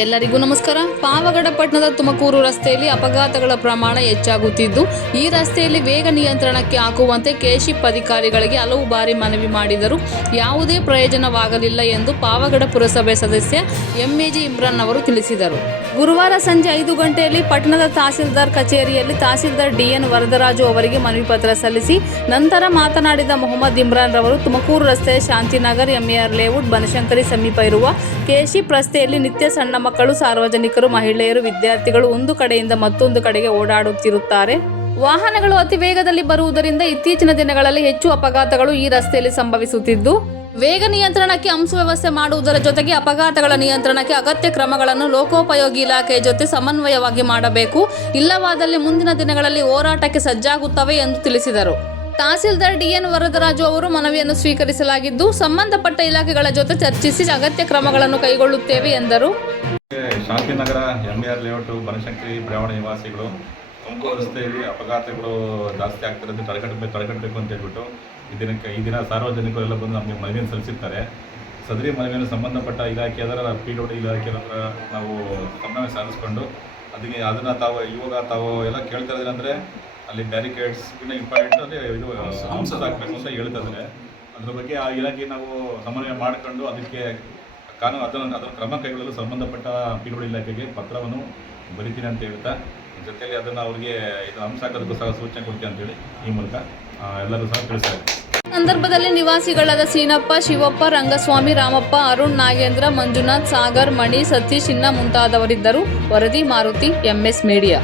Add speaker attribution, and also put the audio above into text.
Speaker 1: ಎಲ್ಲರಿಗೂ ನಮಸ್ಕಾರ. ಪಾವಗಡ ಪಟ್ಟಣದ ತುಮಕೂರು ರಸ್ತೆಯಲ್ಲಿ ಅಪಘಾತಗಳ ಪ್ರಮಾಣ ಹೆಚ್ಚಾಗುತ್ತಿದ್ದು, ಈ ರಸ್ತೆಯಲ್ಲಿ ವೇಗ ನಿಯಂತ್ರಣಕ್ಕೆ ಹಾಕುವಂತೆ ಕೆಶಿಪ್ ಅಧಿಕಾರಿಗಳಿಗೆ ಹಲವು ಬಾರಿ ಮನವಿ ಮಾಡಿದರೂ. ಯಾವುದೇ ಪ್ರಯೋಜನವಾಗಲಿಲ್ಲ ಎಂದು ಪಾವಗಡ ಪುರಸಭೆ ಸದಸ್ಯ ಎಂಎಜಿ ಇಮ್ರಾನ್ ಅವರು ತಿಳಿಸಿದರು. ಗುರುವಾರ ಸಂಜೆ ಐದು ಗಂಟೆಯಲ್ಲಿ ಪಟ್ಟಣದ ತಹಸೀಲ್ದಾರ್ ಕಚೇರಿಯಲ್ಲಿ ತಹಸೀಲ್ದಾರ್ ಡಿಎನ್ ವರದರಾಜು ಅವರಿಗೆ ಮನವಿ ಪತ್ರ ಸಲ್ಲಿಸಿ, ನಂತರ ಮಾತನಾಡಿದ ಮೊಹಮ್ಮದ್ ಇಮ್ರಾನ್ ರವರು, ತುಮಕೂರು ರಸ್ತೆಯ ಶಾಂತಿನಗರ್ ಎಂಎಆರ್ ಲೇಔಟ್ ಬನಶಂಕರಿ ಸಮೀಪ ಇರುವ ಕೆಶಿಪ್ ರಸ್ತೆಯಲ್ಲಿ ನಿತ್ಯ ಸಣ್ಣ ಮಕ್ಕಳು, ಸಾರ್ವಜನಿಕರು, ಮಹಿಳೆಯರು, ವಿದ್ಯಾರ್ಥಿಗಳು ಒಂದು ಕಡೆಯಿಂದ ಮತ್ತೊಂದು ಕಡೆಗೆ ಓಡಾಡುತ್ತಿರುತ್ತಾರೆ. ವಾಹನಗಳು ಅತಿ ವೇಗದಲ್ಲಿ ಬರುವುದರಿಂದ ಇತ್ತೀಚಿನ ದಿನಗಳಲ್ಲಿ ಹೆಚ್ಚು ಅಪಘಾತಗಳು ಈ ರಸ್ತೆಯಲ್ಲಿ ಸಂಭವಿಸುತ್ತಿದ್ದು, ವೇಗ ನಿಯಂತ್ರಣಕ್ಕೆ ಅಂಶ ವ್ಯವಸ್ಥೆ ಮಾಡುವುದರ ಜೊತೆಗೆ ಅಪಘಾತಗಳ ನಿಯಂತ್ರಣಕ್ಕೆ ಅಗತ್ಯ ಕ್ರಮಗಳನ್ನು ಲೋಕೋಪಯೋಗಿ ಇಲಾಖೆಯ ಜೊತೆ ಸಮನ್ವಯವಾಗಿ ಮಾಡಬೇಕು. ಇಲ್ಲವಾದಲ್ಲಿ ಮುಂದಿನ ದಿನಗಳಲ್ಲಿ ಹೋರಾಟಕ್ಕೆ ಸಜ್ಜಾಗುತ್ತವೆ ಎಂದು ತಿಳಿಸಿದರು. ತಹಸೀಲ್ದಾರ್ ಡಿಎನ್ ವರದರಾಜು ಅವರು ಮನವಿಯನ್ನು ಸ್ವೀಕರಿಸಲಾಗಿದ್ದು, ಸಂಬಂಧಪಟ್ಟ ಇಲಾಖೆಗಳ ಜೊತೆ ಚರ್ಚಿಸಿ ಅಗತ್ಯ ಕ್ರಮಗಳನ್ನು ಕೈಗೊಳ್ಳುತ್ತೇವೆ ಎಂದರು.
Speaker 2: Shantinagar M R layout, Banashankari, ಬ್ರಾಹ್ಮಣ ನಿವಾಸಿಗಳು, ತುಮಕೂರು ರಸ್ತೆಯಲ್ಲಿ ಅಪಘಾತಗಳು ಜಾಸ್ತಿ ಆಗ್ತಿರೋದು ತಡೆಗಟ್ಟಬೇಕು ತಡೆಗಟ್ಟಬೇಕು ಅಂತ ಹೇಳ್ಬಿಟ್ಟು ಈ ದಿನಕ್ಕೆ, ಈ ದಿನ ಸಾರ್ವಜನಿಕರೆಲ್ಲ ಬಂದು ನಮಗೆ ಮನವಿಯನ್ನು ಸಲ್ಲಿಸಿರ್ತಾರೆ. ಸದರಿ ಮನವಿಯನ್ನು ಸಂಬಂಧಪಟ್ಟ ಇಲಾಖೆ ಅದರ ಪಿ ಡಬ್ಲ್ಯೂ ಇಲಾಖೆ ಅದರ ನಾವು ಸಮನ್ವಯ ಸಾಧಿಸ್ಕೊಂಡು ಅದಕ್ಕೆ ಅದನ್ನು ತಾವು, ಇವಾಗ ತಾವು ಎಲ್ಲ ಕೇಳ್ತಾ ಇದ್ದೀರಂದರೆ ಅಲ್ಲಿ ಬ್ಯಾರಿಕೇಡ್ಸ್ ಇನ್ನು ಇಂಪಾರ್ಟೆಂಟ್ ಅಂದರೆ ಇದು ಹಂಸ ಹಾಕಬೇಕು ಅಂತ ಹೇಳ್ತಾರೆ ಅದ್ರ ಬಗ್ಗೆ ಆ ಇಲಾಖೆ ನಾವು ಸಮನ್ವಯ ಮಾಡ್ಕೊಂಡು ಅದಕ್ಕೆ ಕಾನೂನು ಅದನ್ನು ಅದನ್ನು ಕ್ರಮ ಕೈಗೊಳ್ಳಲು ಸಂಬಂಧಪಟ್ಟ ಪಿಡುಗಳ ಇಲಾಖೆಗೆ ಪತ್ರವನ್ನು ಬರಿತೀನಿ ಅಂತ ಹೇಳ್ತಾ ಜೊತೆಯಲ್ಲಿ ಅದನ್ನು ಅವ್ರಿಗೆ ಇದು ಹಂಸಾಕೋದಕ್ಕೂ ಹಾಕೋದಕ್ಕೂ ಸಹ ಸೂಚನೆ ಕೊಡ್ತೀನಿ ಅಂತೇಳಿ ಈ ಮೂಲಕ ಎಲ್ಲರೂ ಸಹ ತಿಳಿಸ್ತಾರೆ.
Speaker 1: ಸಂದರ್ಭದಲ್ಲಿ ನಿವಾಸಿಗಳಾದ ಸೀನಪ್ಪ ಶಿವಪ್ಪ ರಂಗಸ್ವಾಮಿ ರಾಮಪ್ಪ ಅರುಣ್ ನಾಗೇಂದ್ರ ಮಂಜುನಾಥ್ ಸಾಗರ್ ಮಣಿ ಸತೀಶ್ ಇನ್ನ ಮುಂತಾದವರಿದ್ದರು. ವರದಿ ಮಾರುತಿ ಎಂಎಸ್ ಮೀಡಿಯಾ